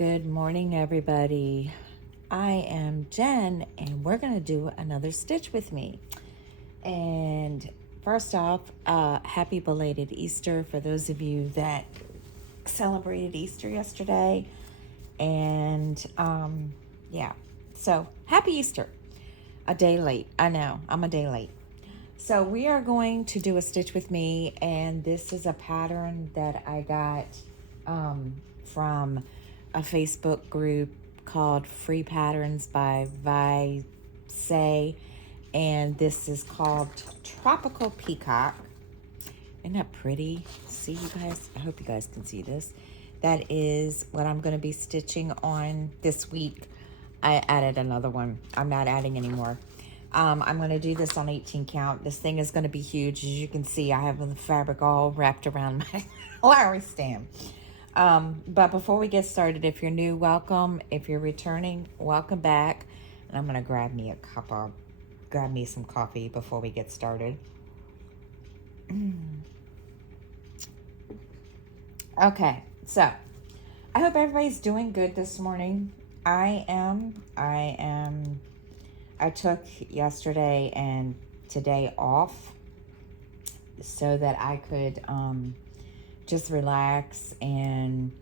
Good morning, everybody. I am Jen, and we're going to do another stitch with me. And first off, happy belated Easter for those of you that celebrated Easter yesterday. And yeah, so happy Easter. A day late. I know, I'm a day late. So we are going to do a stitch with me, and this is a pattern that I got from a Facebook group called Free Patterns by Vi Say, and this is called Tropical Peacock. Isn't that pretty? See, you guys? I hope you guys can see this. That is what I'm going to be stitching on this week. I added another one. I'm not adding anymore. I'm going to do this on 18 count. This thing is going to be huge. As you can see, I have the fabric all wrapped around my flowery stem. But before we get started, if you're new, welcome. If you're returning, welcome back. And I'm going to grab me some coffee before we get started. Okay, so I hope everybody's doing good this morning. I am. I took yesterday and today off so that I could just relax, and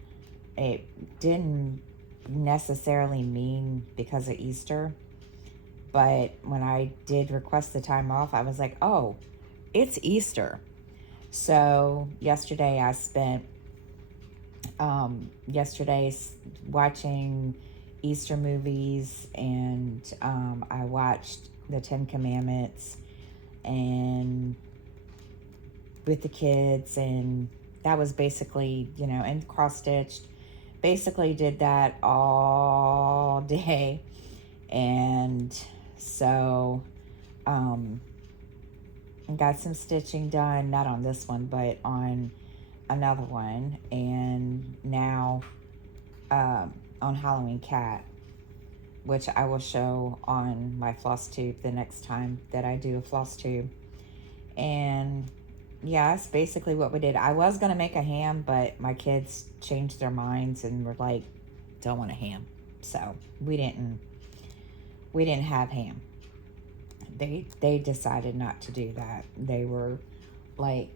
it didn't necessarily mean because of Easter, but when I did request the time off, I was like, oh, it's Easter. So yesterday I spent watching Easter movies, and I watched the 10 Commandments and with the kids, and that was basically, and cross-stitched. Basically did that all day, and so got some stitching done, not on this one, but on another one, and now on Halloween Cat, which I will show on my floss tube the next time that I do a floss tube. And yeah, that's basically what we did. I was going to make a ham, but my kids changed their minds and were like, don't want a ham. So we didn't have ham. They decided not to do that. They were like,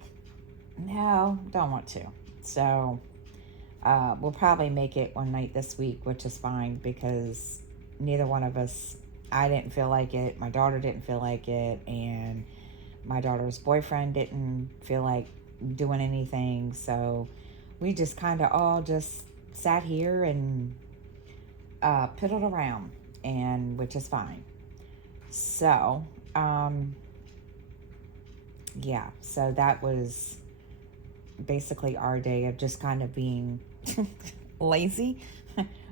no, don't want to. So we'll probably make it one night this week, which is fine, because neither one of us, I didn't feel like it, my daughter didn't feel like it, and my daughter's boyfriend didn't feel like doing anything. So we just kind of all just sat here and piddled around, and which is fine. So yeah, so that was basically our day of just kind of being lazy,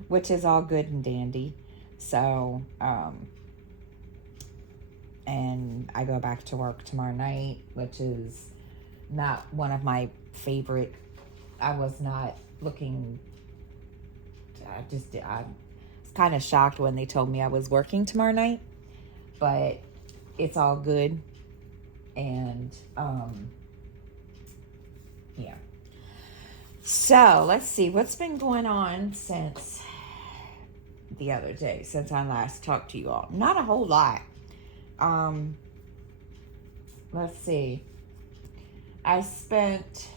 which is all good and dandy. So and I go back to work tomorrow night, which is not one of my favorite. I was not looking, I was kind of shocked when they told me I was working tomorrow night, but it's all good. And yeah. So let's see what's been going on since the other day, since I last talked to you all. Not a whole lot. Let's see. I spent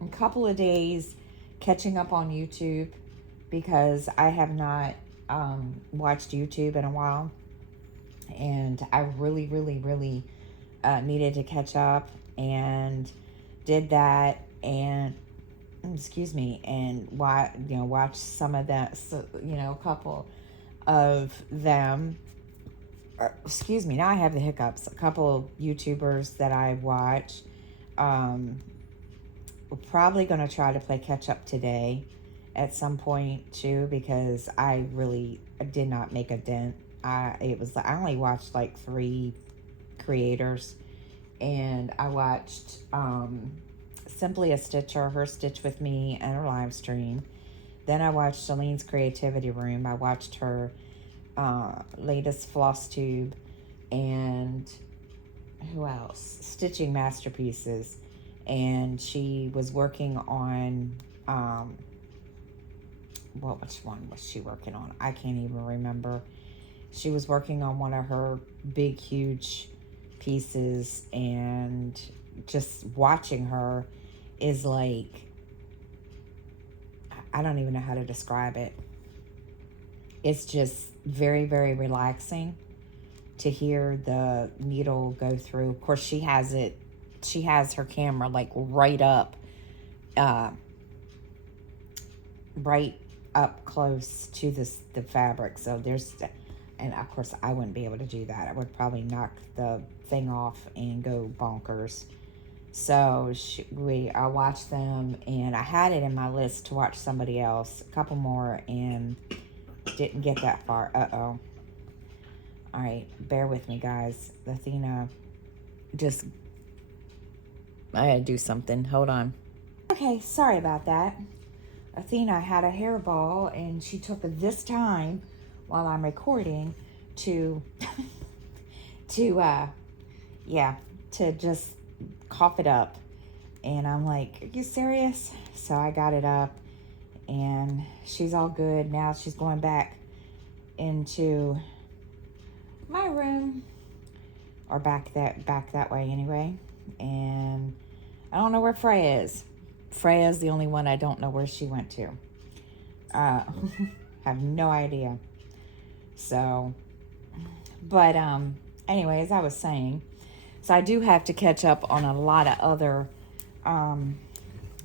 a couple of days catching up on YouTube, because I have not watched YouTube in a while, and I really needed to catch up, and did that, and and watch some of that, a couple of them. Now I have the hiccups. A couple of YouTubers that I watch. We're probably going to try to play catch up today at some point too, because I did not make a dent. I only watched like 3 creators, and I watched Simply a Stitcher, her stitch with me, and her live stream. Then I watched Shalene's Creativity Room. I watched her latest floss tube, and who else? Stitching Masterpieces. And she was working on which one was she working on? I can't even remember. She was working on one of her big, huge pieces, and just watching her is like, I don't even know how to describe it. It's just very, very relaxing to hear the needle go through. Of course, she has her camera like right up close to the fabric. So and of course I wouldn't be able to do that. I would probably knock the thing off and go bonkers. So I watched them, and I had it in my list to watch somebody else, a couple more, and didn't get that far. Uh-oh. All right, bear with me, guys. Athena, I gotta do something. Hold on. Okay, sorry about that. Athena had a hairball, and she took this time while I'm recording to to just cough it up. And I'm like, are you serious? So I got it up, and she's all good. Now she's going back into my room, or back that way anyway. And I don't know where Freya is. Freya's the only one I don't know where she went to. Have no idea. So, but anyway, as I was saying, so I do have to catch up on a lot of other,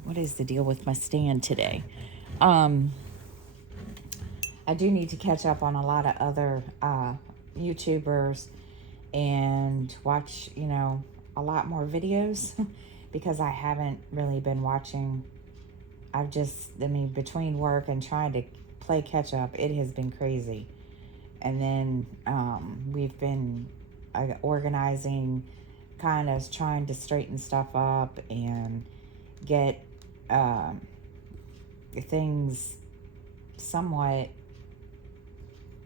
what is the deal with my stand today? I do need to catch up on a lot of other YouTubers and watch, a lot more videos because I haven't really been watching. Between work and trying to play catch up, it has been crazy. And then we've been organizing, kind of trying to straighten stuff up and get things somewhat,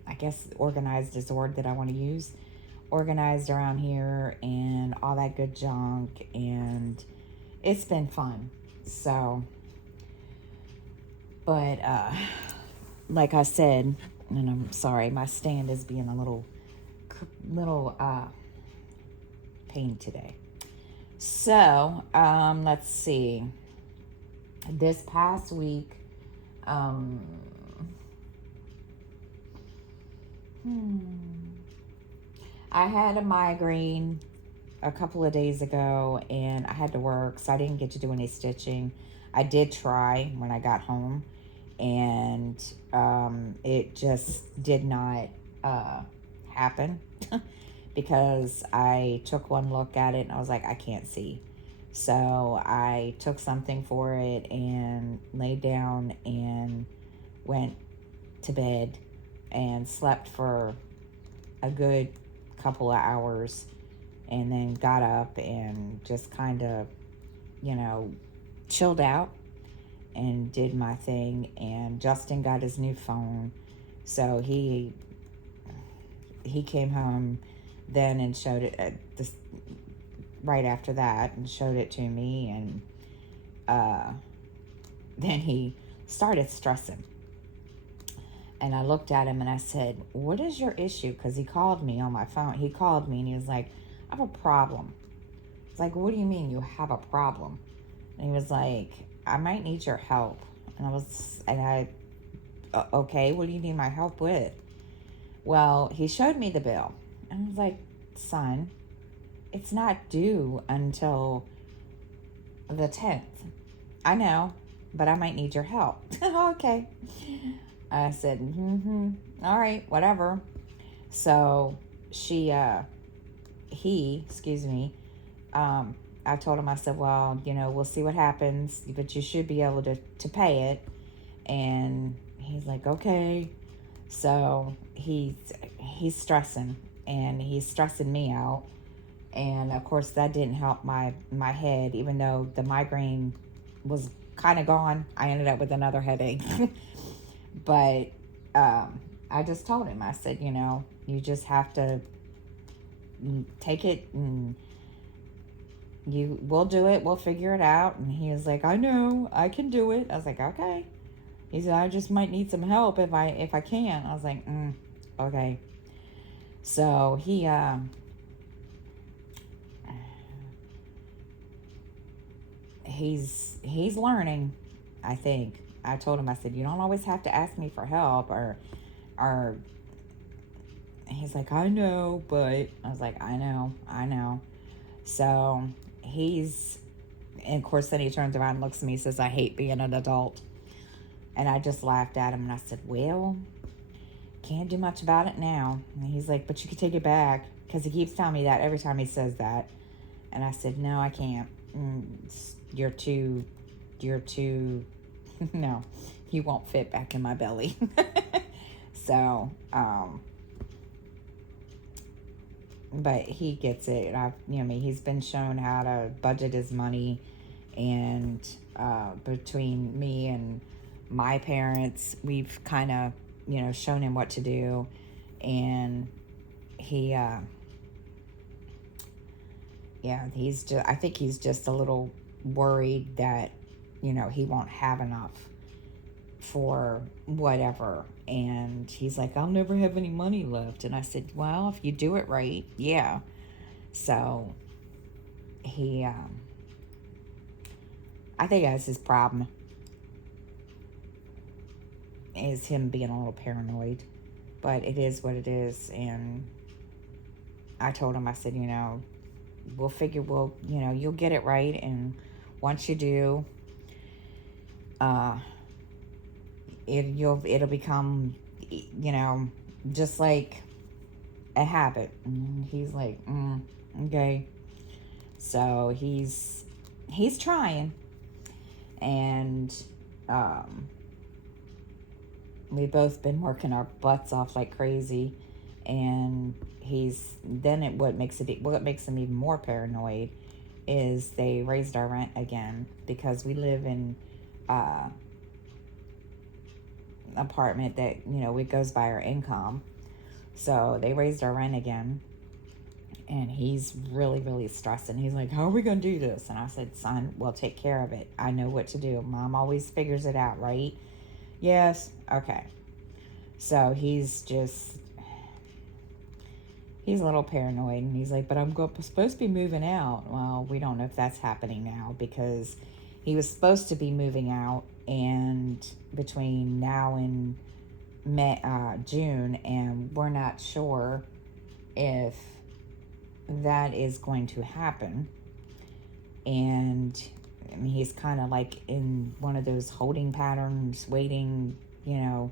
I guess organized is the word that I want to use, organized around here and all that good junk. And it's been fun. So, but like I said, and I'm sorry, my stand is being a little pain today. So, let's see. This past week, I had a migraine a couple of days ago, and I had to work, so I didn't get to do any stitching. I did try when I got home, and it just did not happen because I took one look at it and I was like, I can't see. So I took something for it and laid down and went to bed and slept for a good couple of hours, and then got up and just kind of, chilled out and did my thing. And Justin got his new phone, so he came home then and showed it right after that, and showed it to me. And then he started stressing, and I looked at him and I said, what is your issue? Because he called me on my phone. He called me and he was like, I have a problem. It's like, what do you mean you have a problem? And he was like, I might need your help. And okay, what do you need my help with? Well, he showed me the bill. And I was like, son, it's not due until the 10th. I know, but I might need your help. Okay. I said, all right, whatever. So I told him, I said, well, we'll see what happens, but you should be able to pay it. And he's like, okay. So he's stressing, and he's stressing me out. And of course that didn't help my head, even though the migraine was kind of gone. I ended up with another headache. But I just told him, I said, you just have to take it and we'll do it. We'll figure it out. And he was like, I know, I can do it. I was like, okay. He said, I just might need some help if I can. I was like, okay. So he's learning, I think. I told him, I said, you don't always have to ask me for help or he's like, I know, but I was like, I know. So and of course, then he turns around and looks at me and says, I hate being an adult. And I just laughed at him and I said, well, can't do much about it now. And he's like, but you can take it back, because he keeps telling me that every time he says that. And I said, no, I can't. You're too, no, you won't fit back in my belly. So, but he gets it. He's been shown how to budget his money, and between me and my parents, we've kind of, shown him what to do, and he, I think he's just a little worried that, he won't have enough for whatever. And he's like, I'll never have any money left. And I said, well, if you do it right, yeah. So he, I think that's his problem, is him being a little paranoid. But it is what it is. And I told him, I said, you'll get it right. And once you do, it'll become, just like a habit. And he's like, okay. So he's trying. And we've both been working our butts off like crazy. And what makes him even more paranoid is they raised our rent again, because we live in apartment that, it goes by our income. So they raised our rent again, and he's really, really stressing. He's like, how are we going to do this? And I said, son, we'll take care of it. I know what to do. Mom always figures it out, right? Yes. Okay. So he's a little paranoid, and he's like, but I'm supposed to be moving out. Well, we don't know if that's happening now, because he was supposed to be moving out, and between now and June, and we're not sure if that is going to happen. And he's kind of like in one of those holding patterns, waiting, to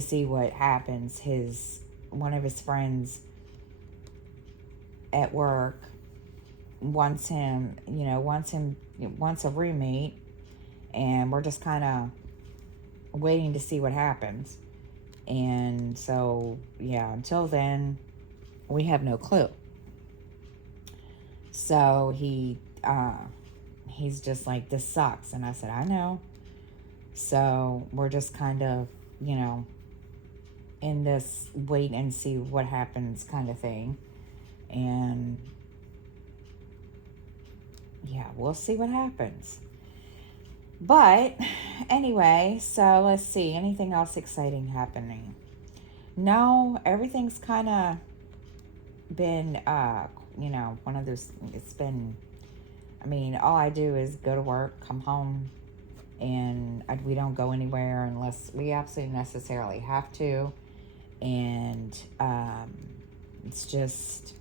see what happens. One of his friends at work wants a roommate, and we're just kind of waiting to see what happens. And so, until then, we have no clue. So he's just like, this sucks. And I said, I know. So we're just kind of, in this wait and see what happens kind of thing. And we'll see what happens. But anyway, so let's see. Anything else exciting happening? No, everything's kind of been, one of those, it's been, all I do is go to work, come home, and we don't go anywhere unless we absolutely necessarily have to. And it's just,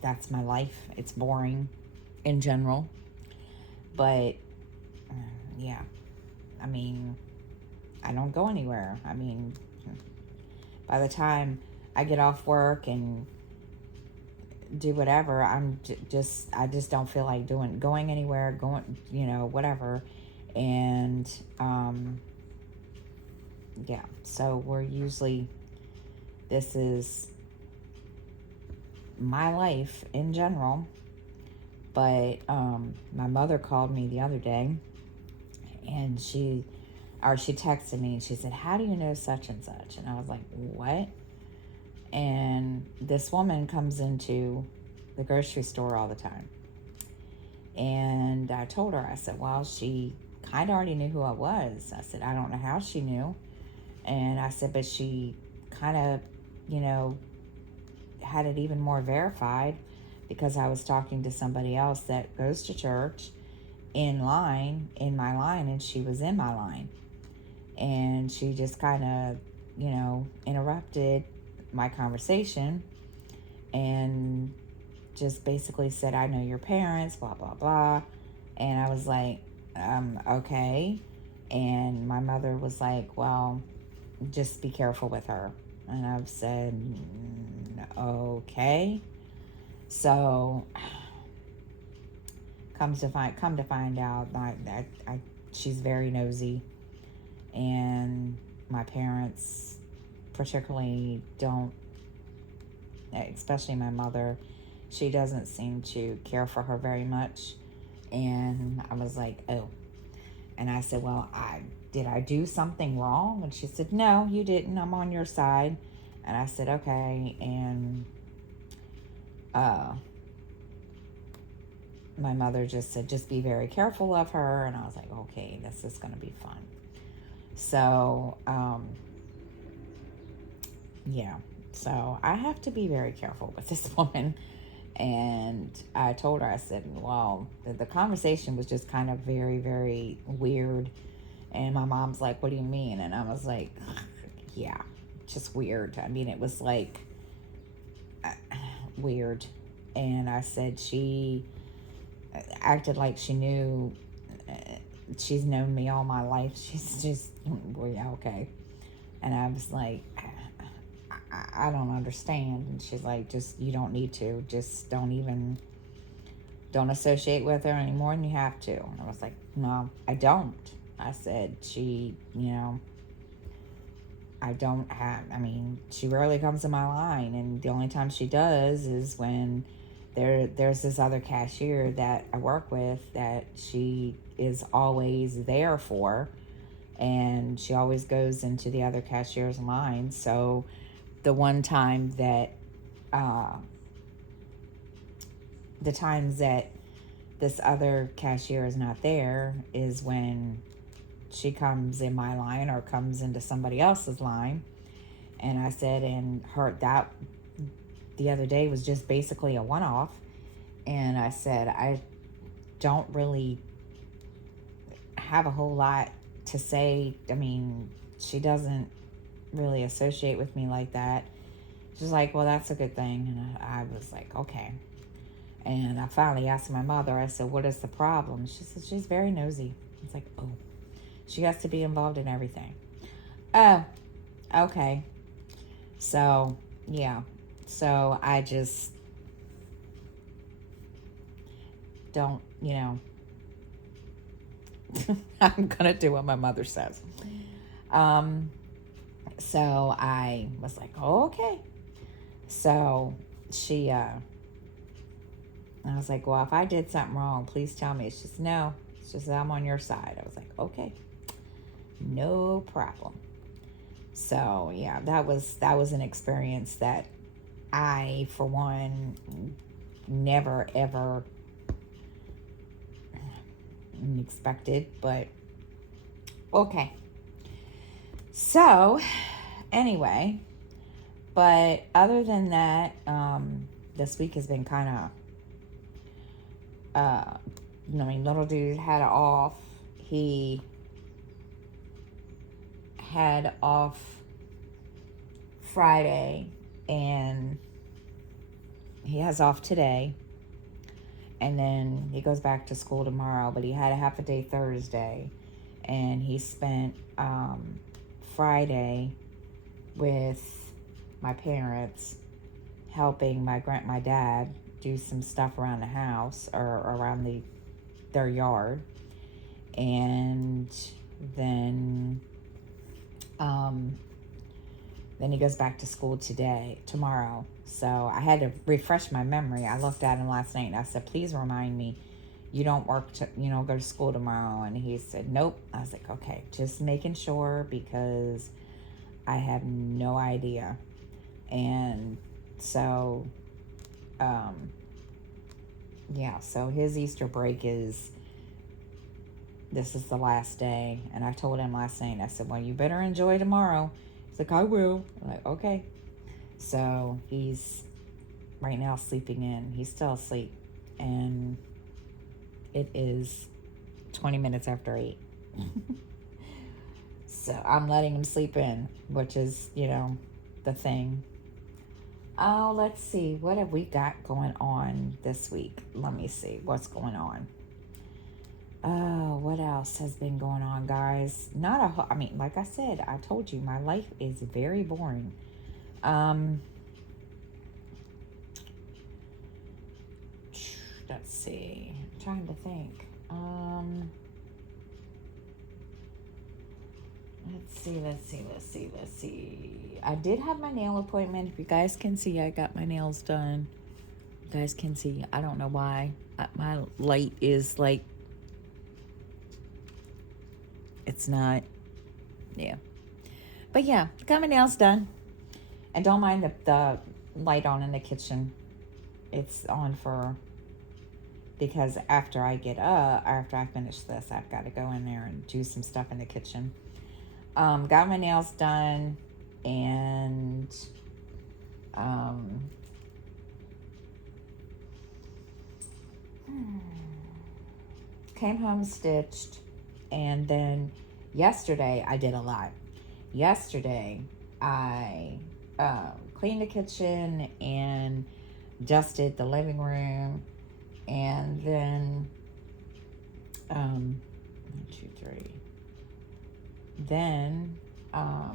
that's my life. It's boring in general. But, I don't go anywhere. By the time I get off work and do whatever, I just don't feel like going anywhere, whatever. And, so this is my life in general. But my mother called me the other day, and she texted me, and she said, how do you know such and such? And I was like, what? And this woman comes into the grocery store all the time. And I told her, I said, well, she kind of already knew who I was. I said, I don't know how she knew. And I said, but she kind of, had it even more verified because I was talking to somebody else that goes to church in my line, and she was in my line. And she just kind of, interrupted my conversation and just basically said, I know your parents, blah, blah, blah. And I was like, okay. And my mother was like, well, just be careful with her. And I've said, okay. So come to find out, she's very nosy, and my parents particularly don't, especially my mother, she doesn't seem to care for her very much. And I was like, oh. And I said, well, did I do something wrong? And she said, no, you didn't. I'm on your side. And I said, okay. And my mother just said, just be very careful of her. And I was like, okay, this is going to be fun. So, yeah. So I have to be very careful with this woman. And I told her, I said, well, the conversation was just kind of very, very weird. And my mom's like, what do you mean? And I was like, yeah, just weird. I mean, it was like weird. And I said, she acted like she knew, she's known me all my life. She's just, well, yeah, okay. And I was like, I don't understand. And she's like, just, you don't need to. Just don't associate with her any more than you have to. And I was like, no, I don't. I said, she rarely comes to my line. And the only time she does is when there's this other cashier that I work with that she is always there for. And she always goes into the other cashier's line. So the one time that, the times that this other cashier is not there is when she comes in my line or comes into somebody else's line. And I said, and that the other day was just basically a one-off. And I said, I don't really have a whole lot to say. I mean, she doesn't really associate with me like that. She's like, well, that's a good thing. And I was like, okay. And I finally asked my mother, I said, what is the problem? She said, she's very nosy. It's like, oh, she has to be involved in everything. Oh, okay. So, yeah. So I just don't, I'm going to do what my mother says. So I was like, oh, okay. So I was like, well, if I did something wrong, please tell me. It's just, no, it's just I'm on your side. I was like, okay, no problem. So yeah, that was an experience that I, for one, never ever expected, but okay. So anyway, but other than that, this week has been kind of, little dude had off. He had off Friday, and he has off today. And then he goes back to school tomorrow, but he had a half a day Thursday, and he spent Friday with my parents helping my dad do some stuff around the house or around their yard. And then he goes back to school tomorrow. So I had to refresh my memory. I looked at him last night and I said, please remind me, you don't go to school tomorrow. And he said, nope. I was like, okay, just making sure because I have no idea. And so, Yeah, so his Easter break this is the last day. And I told him last night, I said, well, you better enjoy tomorrow. He's like, I will. I'm like, okay. So he's right now sleeping in. He's still asleep. And it is 20 minutes after 8. So I'm letting him sleep in, which is, the thing. Oh, let's see. What have we got going on this week? Let me see what's going on. Oh, what else has been going on, guys? I mean, like I said, I told you, my life is very boring. Let's see. I'm trying to think. Let's see. I did have my nail appointment. If you guys can see, I got my nails done. You guys can see. I don't know why. My light is like, it's not, yeah. But yeah, got my nails done. And don't mind the light on in the kitchen. It's on because after I finish this, I've got to go in there and do some stuff in the kitchen. Got my nails done and came home, stitched, and then yesterday I did a lot. Yesterday I cleaned the kitchen and dusted the living room, and then 1, 2, 3. Then I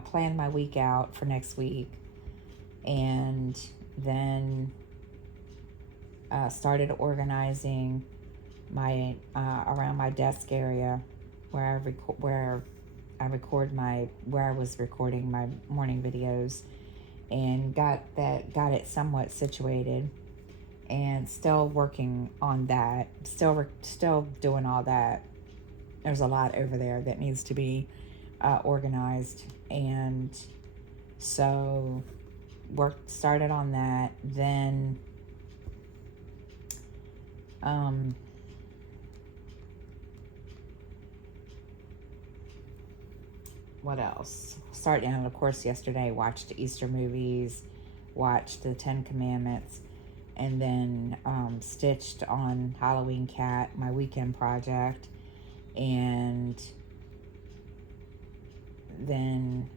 planned my week out for next week, and then started organizing my around my desk area where I was recording my morning videos, and got it somewhat situated, and still working on that, still doing all that. There's a lot over there that needs to be organized, and so started on that. Then what else? Starting, and of course, yesterday watched Easter movies, watched the 10 Commandments, and then stitched on Halloween Cat, my weekend project, and then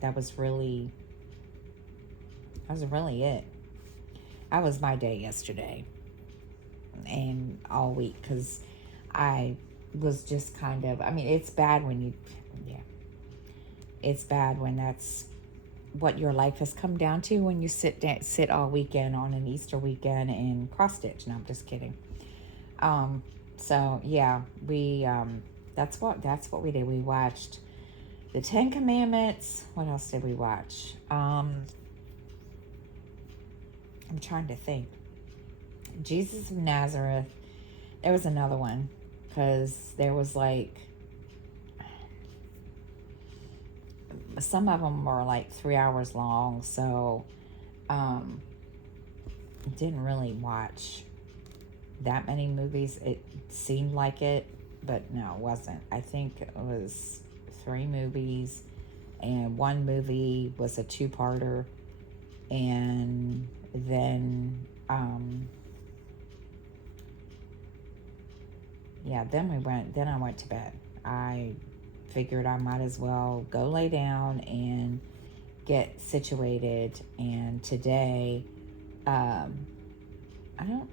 that was really it. That was my day yesterday and all week, because I was just kind of, I mean, it's bad when it's bad when that's what your life has come down to, when you sit all weekend on an Easter weekend and cross stitch. No, I'm just kidding. So yeah, we that's what we did. We watched the 10 Commandments. What else did we watch? I'm trying to think. Jesus of Nazareth. There was another one, because there was like, some of them were like 3 hours long, so didn't really watch that many movies. It seemed like it, but no, it wasn't. I think it was 3 movies, and one movie was a 2-parter, and then then I went to bed. I figured I might as well go lay down and get situated. And today, I don't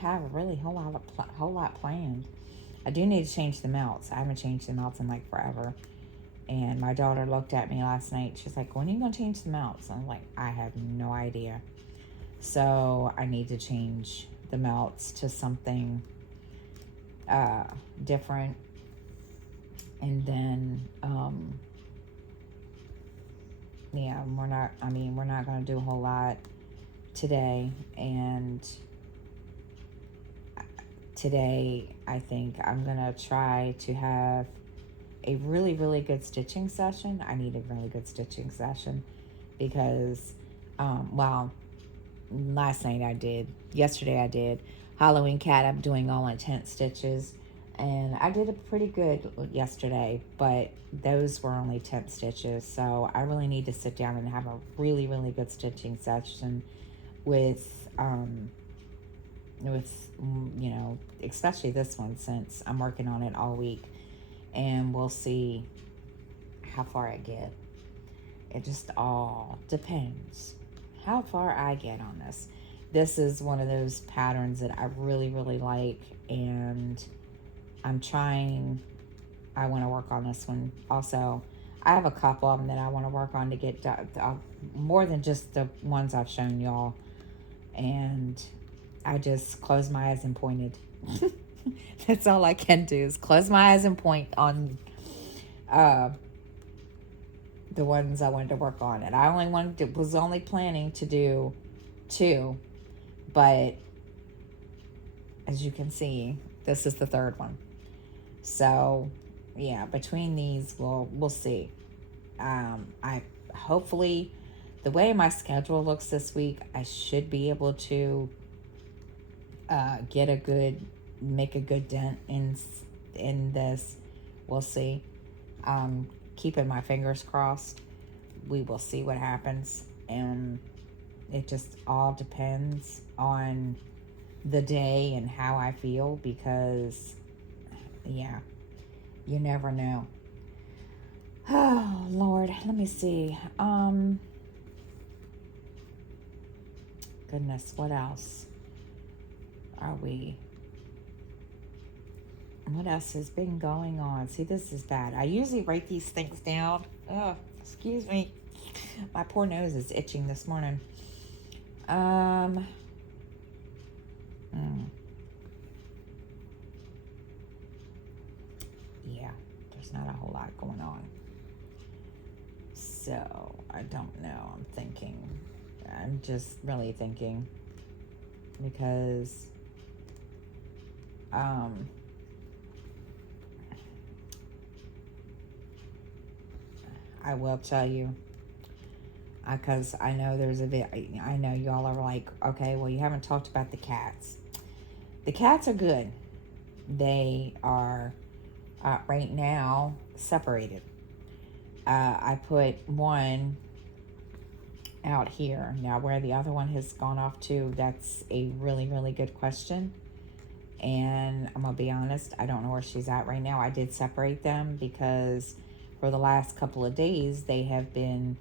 have a really whole lot planned. I do need to change the melts. I haven't changed the melts in like forever. And my daughter looked at me last night. She's like, when are you going to change the melts? I'm like, I have no idea. So I need to change the melts to something different. And then, we're not going to do a whole lot today. And today, I think I'm going to try to have a really, really good stitching session. I need a really good stitching session because, last night I did. Yesterday I did. Halloween cat, I'm doing all intent stitches. And I did a pretty good yesterday, but those were only 10 stitches. So I really need to sit down and have a really, really good stitching session with, you know, especially this one since I'm working on it all week. And we'll see how far I get. It just all depends how far I get on this. This is one of those patterns that I really, really like, and I'm trying. I want to work on this one also. I have a couple of them that I want to work on to get done, more than just the ones I've shown y'all. And I just close my eyes and pointed. That's all I can do is close my eyes and point on the ones I wanted to work on. And I was only planning to do 2, but as you can see, this is the 3rd one. So yeah, between these, we'll see. I hopefully, the way my schedule looks this week, I should be able to make a good dent in this. We'll see. Keeping my fingers crossed. We will see what happens, and it just all depends on the day and how I feel, because yeah, you never know. Oh Lord, let me see. Goodness, what else what else has been going on? See, this is bad. I usually write these things down. Oh, excuse me. My poor nose is itching this morning. Yeah, there's not a whole lot going on. So, I don't know. I'm just really thinking, because I will tell you, because I know there's a bit, I know y'all are like, okay, well, you haven't talked about the cats. The cats are good. They are right now separated. I put one out here. Now, where the other one has gone off to, that's a really, really good question. And I'm going to be honest, I don't know where she's at right now. I did separate them because for the last couple of days, they have been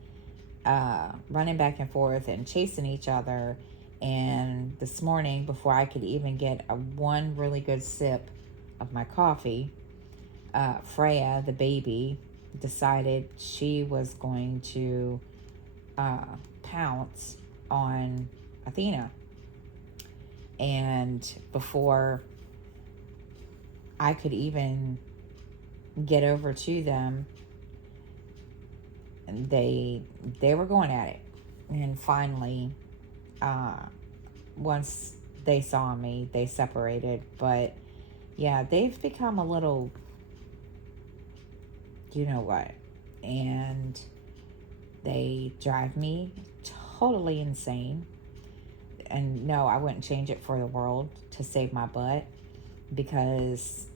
running back and forth and chasing each other. And this morning, before I could even get one really good sip of my coffee, Freya, the baby, decided she was going to pounce on Athena. And before I could even get over to them, they were going at it. And finally, once they saw me, they separated. But yeah, they've become a little, you know what, and they drive me totally insane. And no, I wouldn't change it for the world to save my butt, because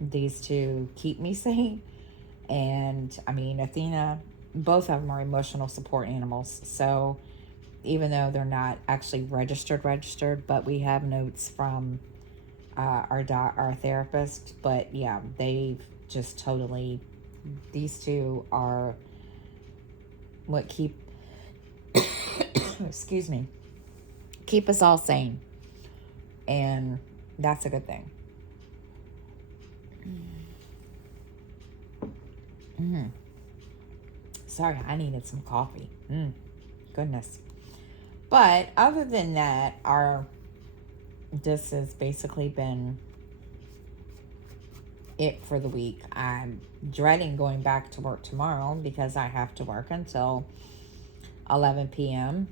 these two keep me sane. And I mean, Athena, both of them are emotional support animals. So even though they're not actually registered, but we have notes from our therapist. But yeah, they've just totally, these two are what keep excuse me, keep us all sane, and that's a good thing. Sorry, I needed some coffee. Goodness. But other than that, this has basically been it for the week. I'm dreading going back to work tomorrow because I have to work until 11 p.m.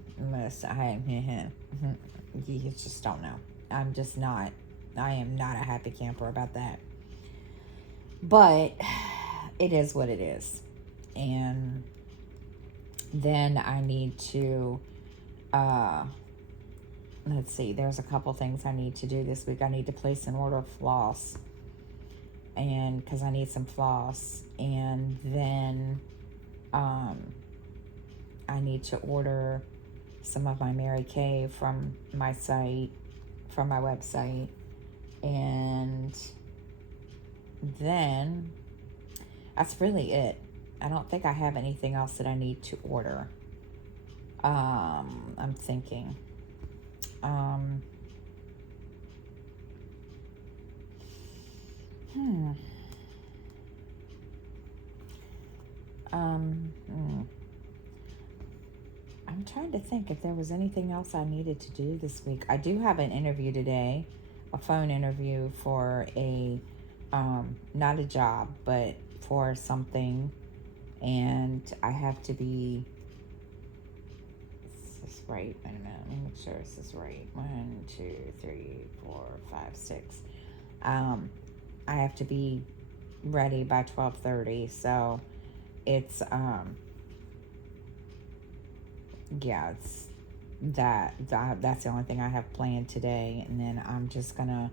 You just don't know. I am not a happy camper about that. But it is what it is. And then I need to Uh, let's see, there's a couple things I need to do this week. I need to place an order of floss, and because I need some floss, and then um, I need to order some of my Mary Kay from my site, from my website, and then that's really it. I don't think I have anything else that I need to order. I'm thinking. Um, hmm. I'm trying to think if there was anything else I needed to do this week. I do have an interview today, a phone interview for not a job, but for something. And I have to be, is this right? Wait a minute, let me make sure this is right. 1, 2, 3, 4, 5, 6. I have to be ready by 12:30, so it's yeah, it's that's the only thing I have planned today, and then I'm just gonna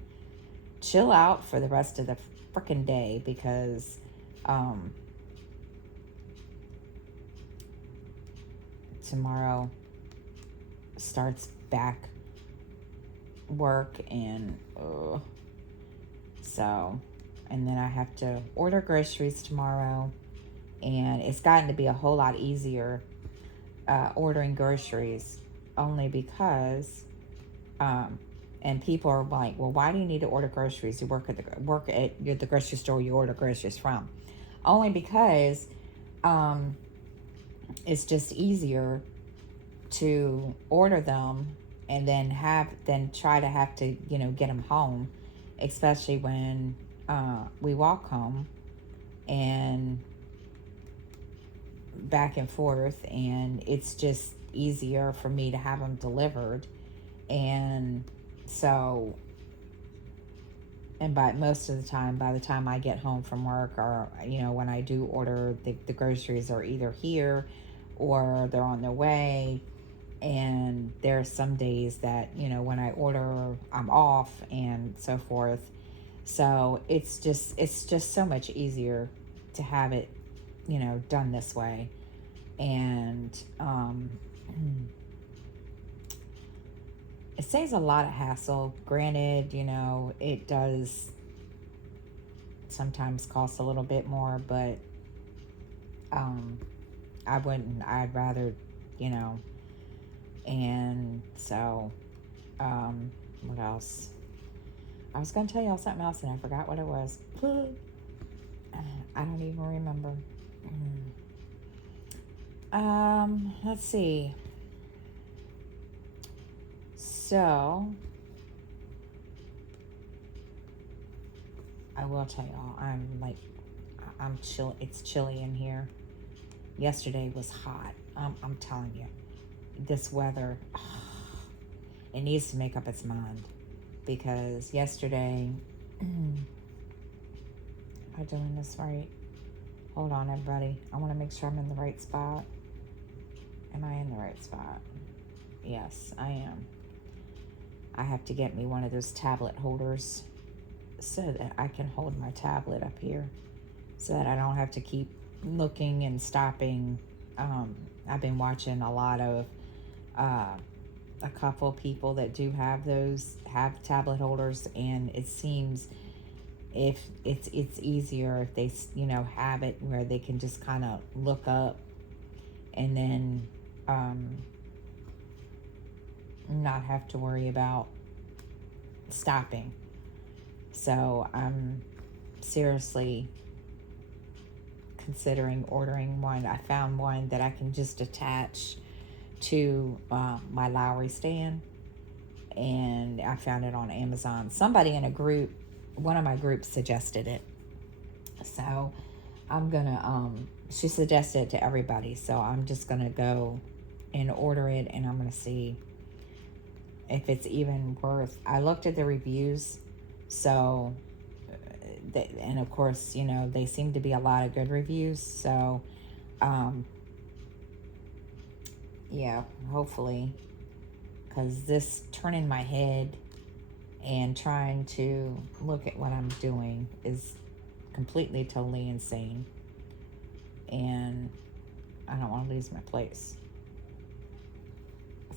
chill out for the rest of the freaking day because tomorrow starts back work, and so, and then I have to order groceries tomorrow, and it's gotten to be a whole lot easier ordering groceries, only because and people are like, well, why do you need to order groceries? You work at the grocery store you order groceries from. Only because it's just easier to order them and then try to have to get them home, especially when we walk home and back and forth, and it's just easier for me to have them delivered. And so, and by most of the time, by the time I get home from work, or when I do order, the groceries are either here or they're on their way. And there's some days that when I order, I'm off, and so forth. So it's just so much easier to have it done this way. And it saves a lot of hassle. Granted, it does sometimes cost a little bit more, but I'd rather, and so what else? I was going to tell y'all something else and I forgot what it was. I don't even remember. Let's see. So, I will tell y'all, I'm chill. It's chilly in here. Yesterday was hot. I'm telling you, this weather, it needs to make up its mind, because yesterday, am I doing this right? Hold on, everybody. I want to make sure I'm in the right spot. Am I in the right spot? Yes, I am. I have to get me one of those tablet holders so that I can hold my tablet up here, so that I don't have to keep looking and stopping. I've been watching a lot of a couple people that do have tablet holders, and it seems if it's easier if they have it where they can just kind of look up and then not have to worry about stopping. So I'm seriously considering ordering one. I found one that I can just attach to my Lowry stand, and I found it on Amazon. Somebody in a group, one of my groups, suggested it, so I'm gonna she suggested it to everybody, so I'm just gonna go and order it, and I'm gonna see if it's even worth. I looked at the reviews, so and of course they seem to be a lot of good reviews, so yeah, hopefully because this turning my head and trying to look at what I'm doing is completely, totally insane. And I don't want to lose my place.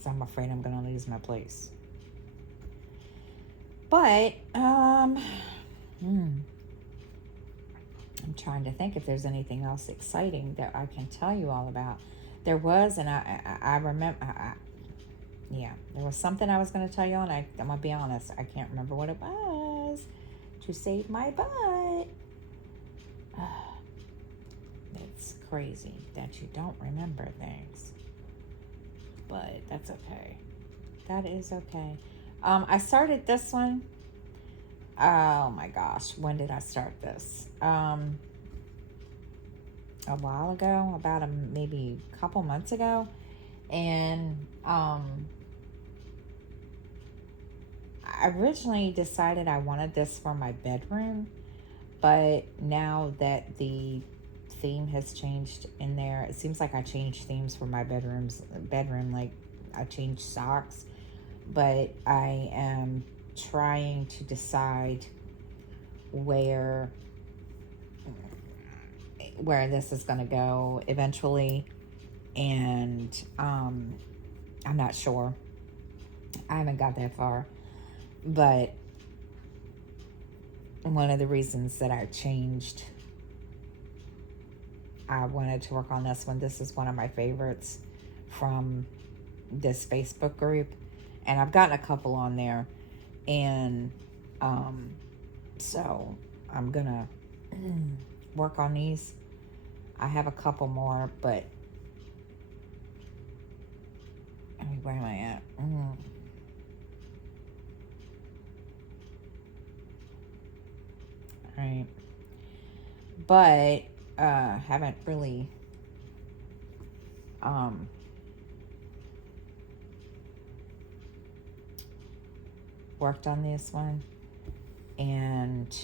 So I'm afraid I'm going to lose my place. But, I'm trying to think if there's anything else exciting that I can tell you all about. There was, and I remember, yeah, there was something I was going to tell you, and I'm going to be honest, I can't remember what it was to save my butt. It's crazy that you don't remember things, but that's okay. That is okay. I started this one. Oh my gosh, when did I start this? A while ago, about maybe a couple months ago. And I originally decided I wanted this for my bedroom, but now that the theme has changed in there, it seems like I changed themes for my bedroom, like I changed socks, but I am trying to decide where this is going to go eventually, and I'm not sure. I haven't got that far, but one of the reasons that I changed, I wanted to work on this one. This is one of my favorites from this Facebook group, and I've gotten a couple on there, and so I'm gonna work on these. I have a couple more, but I mean, where am I at? Right, but haven't really worked on this one, and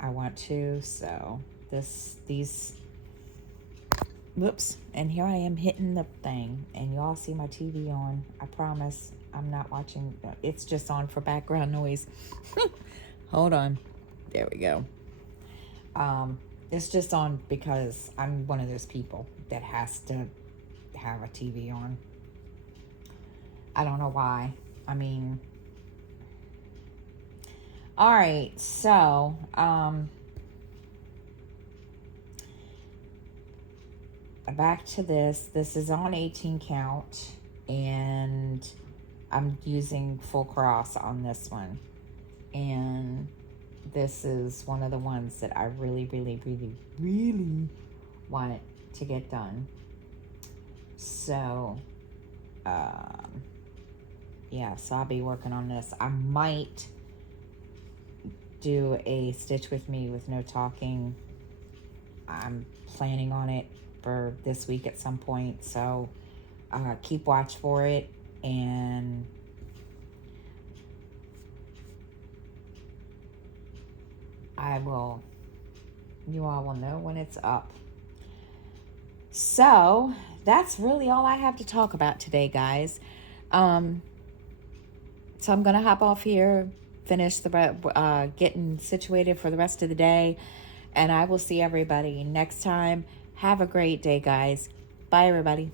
I want to, so these whoops, and here I am hitting the thing, and y'all see my TV on. I promise I'm not watching. It's just on for background noise. Hold on, there we go. It's just on because I'm one of those people that has to have a TV on. I don't know why. I mean, all right, so back to this. This is on 18 count, and I'm using full cross on this one. And this is one of the ones that I really, really, really, really want to get done. So, yeah, so I'll be working on this. I might do a stitch with me with no talking. I'm planning on it for this week at some point, so keep watch for it, and you all will know when it's up. So that's really all I have to talk about today, guys. So I'm gonna hop off here, finish the getting situated for the rest of the day, and I will see everybody next time. Have a great day, guys. Bye, everybody.